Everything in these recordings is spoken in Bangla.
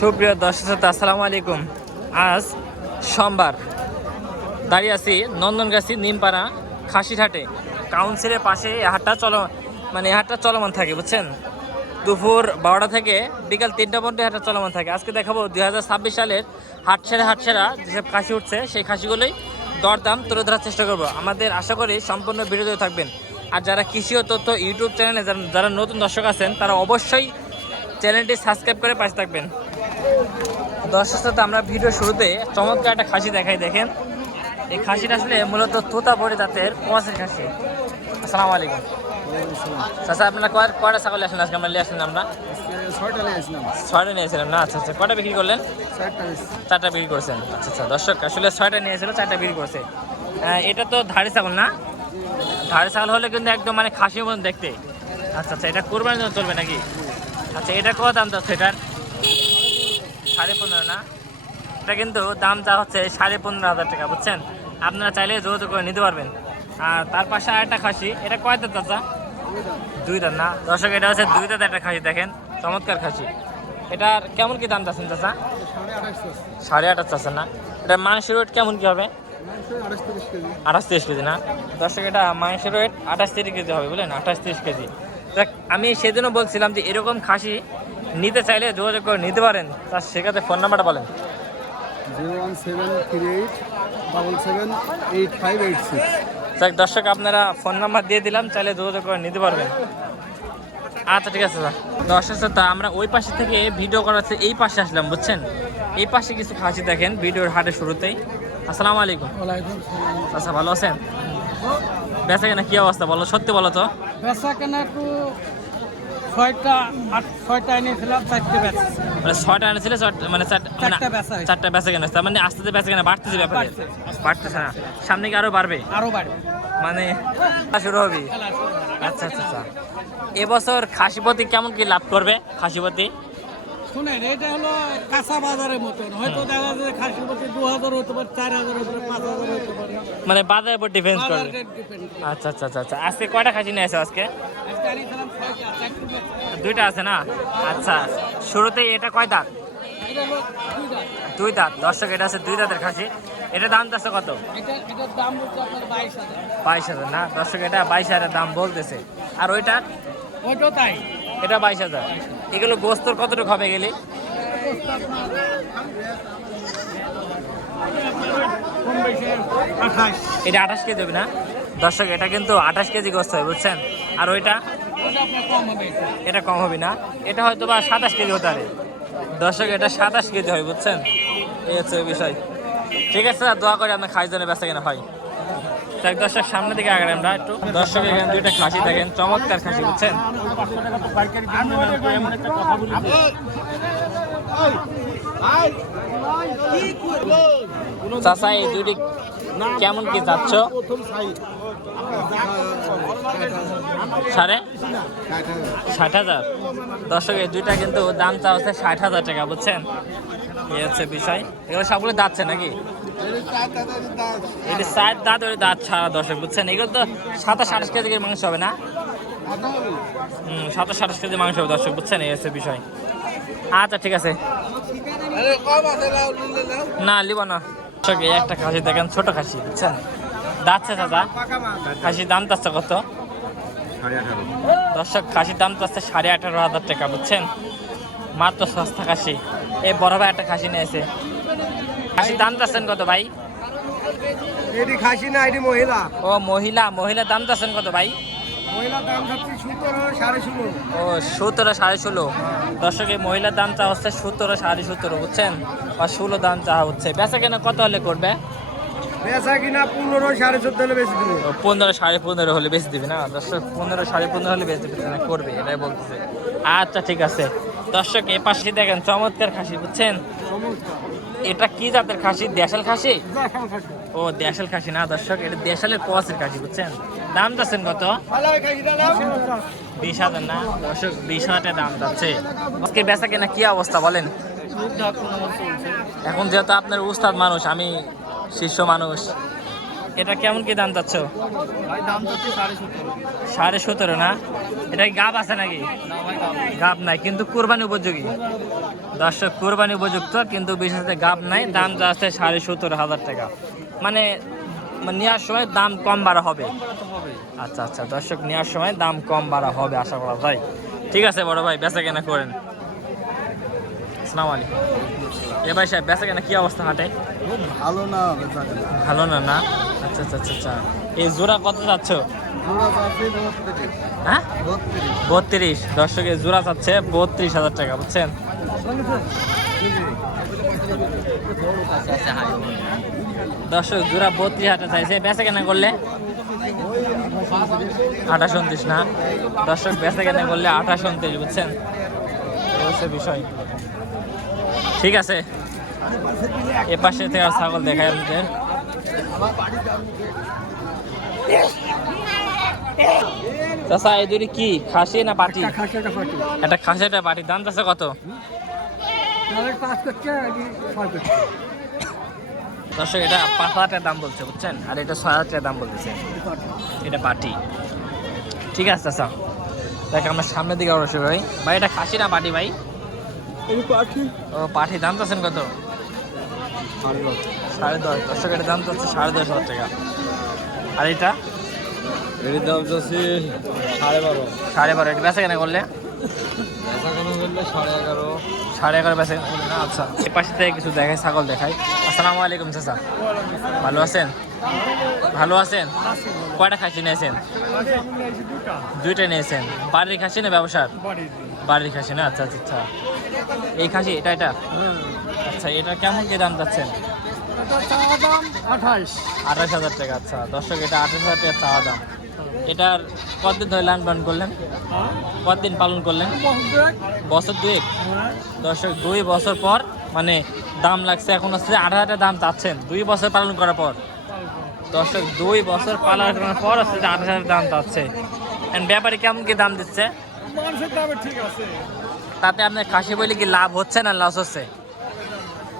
সুপ্রিয় দর্শক শ্রোতা, আসসালামু আলাইকুম। আজ সোমবার দাঁড়িয়ে আছি নন্দনগাছি নিমপাড়া খাসিরহাটে। কাউন্সিলের পাশে এই হাটটা হাটটা চলমান থাকে, বুঝছেন। দুপুর 12টা থেকে বিকাল 3টা পর্যন্ত হাটটা চলমান থাকে। আজকে দেখাবো 2026 সালের হাটসেরা যেসব খাসি উঠছে, সেই খাসিগুলোই দরদাম তুলে ধরার চেষ্টা করব। আমাদের আশা করি সম্পূর্ণ ভিডিও থাকবেন। আর যারা কৃষি ও তথ্য ইউটিউব চ্যানেলে যারা নতুন দর্শক আছেন, তারা অবশ্যই চ্যানেলটি সাবস্ক্রাইব করে পাশে থাকবেন। দর্শক শ্রোতা, আমরা ভিডিও শুরুতে চমৎকার একটা খাসি দেখাই। দেখেন, এই খাসিটা আসলে মূলত তোতাপুরি জাতের কোয়াশের খাসি। আসসালামু আলাইকুম চাচা, আপনারা কয়টা ছাগল আসলেন আজকে? আমরা নিয়ে আসলেন, আমরা 6টা নিয়েছিলাম না? আচ্ছা আচ্ছা, কয়টা বিক্রি করলেন? 4টা বিক্রি করছেন। আচ্ছা আচ্ছা, দর্শক আসলে 6টা নিয়েছিল, 4টা বিক্রি করছে। এটা তো ধাড়ি ছাগল না? ধাড়ি ছাগল হলে কিন্তু একদম খাসির মতন দেখতে। আচ্ছা আচ্ছা, এটা কোরবানির জন্য চলবে নাকি? আচ্ছা, এটা কত দাম যাচ্ছে? এটার 15.5 না? এটা কিন্তু দাম যা হচ্ছে 15,500 টাকা, বুঝছেন। আপনারা চাইলে যোগাযোগ করে নিতে পারবেন। আর তার পাশে আরেকটা খাসি, এটা কয় দাঁত চাচা? 2 দাঁত না? দর্শক, এটা হচ্ছে 2 দাঁত একটা খাসি। দেখেন, চমৎকার খাসি। এটার কেমন কি দাম চাচ্ছেন চাচা? 28.5 চাচ্ছেন না? এটার মাংসের ওয়েট কেমন কি হবে? 28-30 কেজি না? দর্শক, এটা মাংসের ওয়েট 28-30 কেজি হবে, বুঝলেন, 28-30 কেজি। দেখ, আমি সেদিনও বলছিলাম যে এরকম খাসি নিতে চাইলে যোগাযোগ করে নিতে পারেন। তার সেক্ষেত্রে ফোন নাম্বারটা বলেন। 01738778586। দেখ দর্শক, আপনারা ফোন নাম্বার দিয়ে দিলাম, চাইলে যোগাযোগ করে নিতে পারবেন। আচ্ছা, ঠিক আছে স্যার। দর্শক শ্রোতা, আমরা ওই পাশে থেকে ভিডিও করাচ্ছে এই পাশে আসলাম, বুঝছেন। এই পাশে কিছু খাসি দেখেন ভিডিওর হাটের শুরুতেই। আসসালামু আলাইকুম। আচ্ছা, ভালো আছেন? বেচা কেনা কি অবস্থা বলো, সত্যি বলো তো। বেচা কেনা একটু 6টা এনেছিলাম, 4টে বেচা। 6টা এনেছিল, 4টা বেচা কেনা। তার আস্তে আস্তে বেচা কেনা বাড়তেছে, ব্যাপারে বাড়তেছে না? সামনে কি আরো বাড়বে? শুরু হবে। আচ্ছা আচ্ছা আচ্ছা, এবছর খাসিপতি কেমন কি লাভ করবে? খাসিপতি শুনেন, এটা হলো কাঁচা বাজারের মতন। হয়তো দেখা যায় খাসিপতি 2000 হতে পারে, 4000 হতে পারে, 5000 হতে পারে, বাজারের উপর ডিফেন্স করবে। আচ্ছা আচ্ছা আচ্ছা আচ্ছা, আজকে কয়টা খাসি নিয়ে আসো? আজকে 2টা আছে না? আচ্ছা, শুরুতেই এটা কয় দাঁত? 2 দাঁত। দর্শক, এটা আছে 2 দাঁতের খাসি। এটা দাম চাচ্ছে কত? এটার দাম বলতে আপনার 22,000 না? দর্শক, এটা 22,000 দাম বলতেছে। আর ওইটাও তাই, এটা 22,000। এগুলো গোস্তর কতটুকু হবে গেলে? এটা 28 কেজি হবে না? দর্শক, এটা কিন্তু 28 কেজি গোস্ত হয়, বুঝছেন। আর ওইটা? এটা কম হবে না? এটা হয়তো বা 27 কেজি হতে পারে। দর্শক, এটা 27 কেজি হয়, বুঝছেন। এই হচ্ছে বিষয়। ঠিক আছে, দোয়া করে আপনার খাসি জন্য বেচা কেনা হয়। দর্শক, সামনের দিকে আগে আমরা একটু। দর্শক, এখানে 2টা খাসি দেখেন, চমৎকার খাসি, বুঝছেন। চাচা, এই 2টি কেমন কি যাচ্ছ? 60,000। দর্শক, এই 2টা কিন্তু দাম চা হচ্ছে 60,000 টাকা, বুঝছেন। এই হচ্ছে বিষয়। এগুলো সবগুলো দাঁতছে নাকি? এটা 4 দাঁত, ওই দাঁত ছাড়া, দর্শক, বুঝছেন। এগুলো তো 27-28 কেজি মাংস হবে না? 27-28 কেজি মাংস হবে, দর্শক, বুঝছেন। এই হচ্ছে বিষয়। আচ্ছা, ঠিক আছে, না লিব না। দর্শক, এই একটা খাসি দেখেন, ছোট খাসি, বুঝছেন। দাঁতছে চাচা? খাসির দাম চাচ্ছে কত? 18,500। দর্শক, খাসির দাম চাচ্ছে 18,500 টাকা, বুঝছেন। মাত্র সস্তা খাসি। এই বড় ভাই একটা খাসি নিয়েছে। খাসির দাম চাচ্ছেন কত ভাই? এটি খাসি না, এটি মহিলা। ও, মহিলা দাম চাচ্ছেন কত ভাই? মহিলার দাম হচ্ছে 17, 16.5। ও, 17, 16.5। দর্শক, এই মহিলার দাম চা হচ্ছে 17, 17.5, বুঝছেন। আর 16 দাম চা হচ্ছে। বেচা কেনা কত হলে করবে? বেচা কিনা 15, 14.5 হলে বেশি দিবে। 15, 15.5 হলে বেশি দিবে না? দর্শক, 15, 15.5 হলে বেশি করবে, এটাই বলতেছে। আচ্ছা, ঠিক আছে। দর্শক, এ পাশে দেখেন চমৎকার খাসি, বুঝছেন। এটা কি জাতের খাসি? দেশাল খাসি? ও, দেশাল খাসি না? দর্শক, এটা দেশালের কোয়াশের খাসি, বুঝছেন। দাম যাচ্ছেন কত? 20,000 না? দর্শক, 20,000 দাম যাচ্ছে। আজকে বেচা কেনা কি অবস্থা বলেন? এখন যেহেতু আপনার উস্তাদ মানুষ, আমি শিষ্য মানুষ, এটা কেমন কি দাম চাচ্ছ? ভাই দাম তো 17.5। 17.5 না? এটা কি গাব আছে নাকি? না ভাই দাম গাব নাই কিন্তু কুরবানি উপযোগী। দর্শক কুরবানি উপযুক্ত কিন্তু বিশেষ গাব নাই, দাম যাচ্ছে 17.5 টাকা। মানে নেওয়ার সময় দাম কম বাড়া হবে। হবে। আচ্ছা আচ্ছা দর্শক, নেওয়ার সময় দাম কম বাড়া হবে আশা করা যায়। ঠিক আছে বড় ভাই, বেচা কেনা করেন। আসসালামু আলাইকুম। এ ভাই সাহেব, বেচা কেনা কি অবস্থা হাটে? খুব ভালো না ভালো না না? আচ্ছা আচ্ছা আচ্ছা আচ্ছা। এই জোড়া কত যাচ্ছ? হ্যাঁ 32। দর্শকের জোড়া চাচ্ছে 32,000 টাকা, বুঝছেন? দর্শক জোড়া 32,000 চাইছে, বেচা কেনা করলে 28-29 না? দর্শক বেচা কেনা করলে 28-29, বুঝছেন? এই হচ্ছে বিষয়। ঠিক আছে, এ পাশে থেকে আর ছাগল দেখায় আপনাদের। চাচা এই দুটি কি খাসি না পাটি? একটা খাসি একটা পাটি, দাম চাচ্ছে কত? দর্শক এটা 5,000 টাকা দাম বলছে, বুঝছেন? আর এটা 6,000 টাকা দাম বলতেছে, এটা পাটি। ঠিক আছে চাচা, দেখ আমরা সামনের দিকে অবশ্যই ভাই। ভাই এটা খাসি না পাটি ভাই? ও পাটি, দাম চাচ্ছেন কত? 10.5। দর্শক এটা দাম চাচ্ছে 10,500 টাকা। আর এটা এর দাম যাচ্ছে 12.5। 12.5। এটা বেচা কেনা করলে বেচা কেনা করলে 11.5। 11.5 বেচা কেনা করলে না? আচ্ছা, এই পাশে থেকে কিছু দেখায়, ছাগল দেখায়। আসসালামু আলাইকুম চাচা, ভালো আছেন? ভালো আছেন? কয়টা খাসি নিয়েছেন? দুইটা নিয়েছেন। বাড়ির খাসি না ব্যবসার? বাড়ির খাসি না? আচ্ছা আচ্ছা আচ্ছা। এই খাসি এটা এটা আচ্ছা, এটা কেমন কি দাম যাচ্ছেন? 28,000 টাকা। আচ্ছা দর্শক, এটা 28,000 টাকা চাওয়া দাম। এটার কতদিন ধরে লালন পালন করলেন? কতদিন পালন করলেন? বছর 2। দর্শক 2 বছর পর মানে দাম লাগছে, এখন হচ্ছে 28,000 টাকা দাম চাচ্ছেন 2 বছর পালন করার পর। দর্শক 2 বছর পালন করার পর হচ্ছে 28,000 দাম চাচ্ছে। ব্যাপারে কেমন কি দাম দিচ্ছে? ঠিক আছে, তাতে আপনার খাসি বলে কি লাভ হচ্ছে না লস হচ্ছে?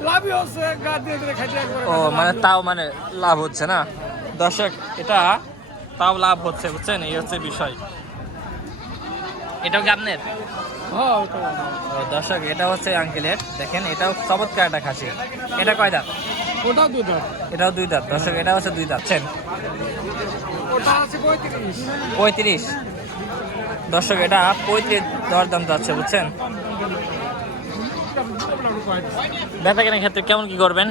লাভই হচ্ছে, গাছ দিয়ে দিয়ে খাইতে একবারে। ও মানে তাও মানে লাভ হচ্ছে না? দর্শক এটা তাও লাভ হচ্ছে, বুঝছেন? এই হচ্ছে বিষয়। এটাও কি আপনার? হ্যাঁ ওটা ও দর্শক, এটা হচ্ছে আঙ্কেলের, দেখেন এটাও চমৎকার একটা খাসি। এটা কয় দাঁত? ওটা 2 দাম। এটাও 2 দাঁত। দর্শক এটা হচ্ছে 2 দাঁত। ওটা আছে 35। 35। দর্শক এটা 35 দর দাম যাচ্ছে, বুঝছেন? বেচা কেনার ক্ষেত্রে কেমন কি করবেন?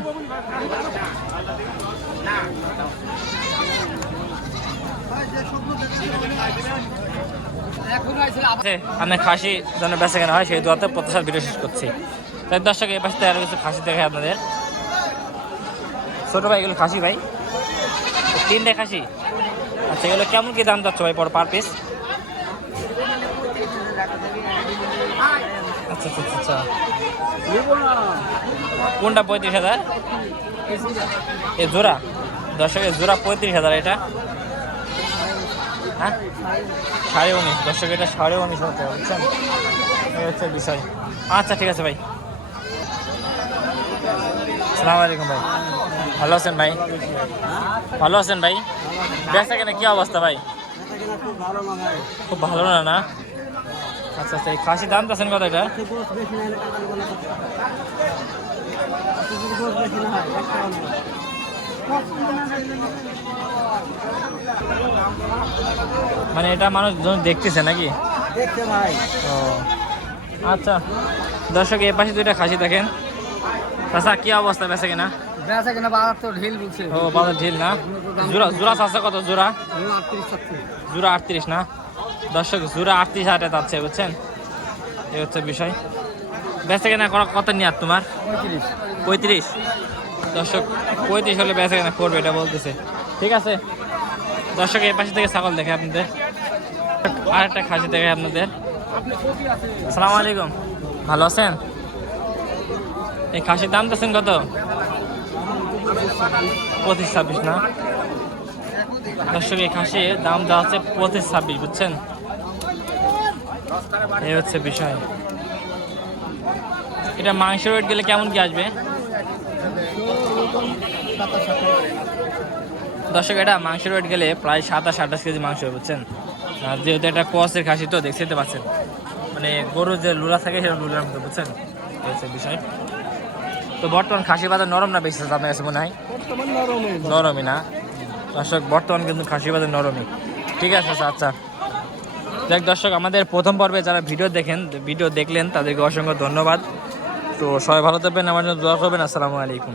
আপনার খাসি যেন বেচা কেনা হয় সেই দোয়াতে প্রত্যাশার ভিডিও শেষ করছি। তাই দর্শক এই পাশে আরো কিছু খাসি দেখায় আপনাদের। ছোট ভাই এগুলো খাসি ভাই, 3টে খাসি। আচ্ছা এগুলো কেমন কি দাম যাচ্ছে ভাই পার পিস? আচ্ছা আচ্ছা আচ্ছা। কোনটা 35,000? এ জোড়া? দর্শকের জোড়া 35,000। এটা হ্যাঁ 19.5। দর্শক এটা 19.5 টাকা, বুঝছেন? এই হচ্ছে বিষয়। আচ্ছা ঠিক আছে ভাই। আসসালামু আলাইকুম ভাই, ভালো আছেন ভাই? ভালো আছেন ভাই? বেচা কেনা কি অবস্থা ভাই? খুব ভালো না না? আচ্ছা আচ্ছা, এই খাসি দাম চাচ্ছেন কত এটা? মানে এটা মানুষ দেখতেছে নাকি? ও আচ্ছা দর্শক, এই পাশে 2টা খাসি দেখেন। আচ্ছা কি অবস্থা বেচা কেনা? বেচা কেনা বাজার তো ঢিল বলছে। ও বাজার ঢিল না? জোড়া জোড়া চাচ্ছে কত জোড়া? 38 চাচ্ছে। জোড়া 38 না? দর্শক জোড়া 38,000 টাকা যাচ্ছে, বুঝছেন? এই হচ্ছে বিষয়। বেচা কেনা করা কত নিয়াত তোমার? 35। দর্শক 35 হলে বেচা কেনা করবে, এটা বলতেছে। ঠিক আছে দর্শক, এই পাশে থেকে ছাগল দেখে আপনাদের, আর একটা খাসি দেখে আপনাদের। আসসালামু আলাইকুম, ভালো আছেন? এই খাসির দাম দিচ্ছেন কত? 25-26 না? দর্শক এই খাসির দাম দেওয়া হচ্ছে 25-26, বুঝছেন? এই হচ্ছে বিষয়। এটা মাংসের ওয়েট গেলে কেমন কি আসবে? দর্শক এটা মাংসের ওয়েট গেলে প্রায় 27-28 কেজি মাংস হবে, বুঝছেন। আর যেহেতু এটা ক্রসের খাসি তো দেখতে পাচ্ছেন, মানে গরুর যে লুলা থাকে সেটা লুলার মতো, বুঝছেন, এই হচ্ছে বিষয়। তো বর্তমান খাসি বাজার নরম না বেশি আপনার কাছে মনে হয়? বর্তমান নরমই নরমই না দর্শক, বর্তমান কিন্তু খাসি বাজার নরমই। ঠিক আছে আচ্ছা আচ্ছা। দেখ দর্শক, আমাদের প্রথম পর্বে যারা ভিডিও দেখলেন তাদেরকে অসংখ্য ধন্যবাদ। তো সবাই ভালো থাকবেন, আমার জন্য দোয়া করবেন। আসসালামু আলাইকুম।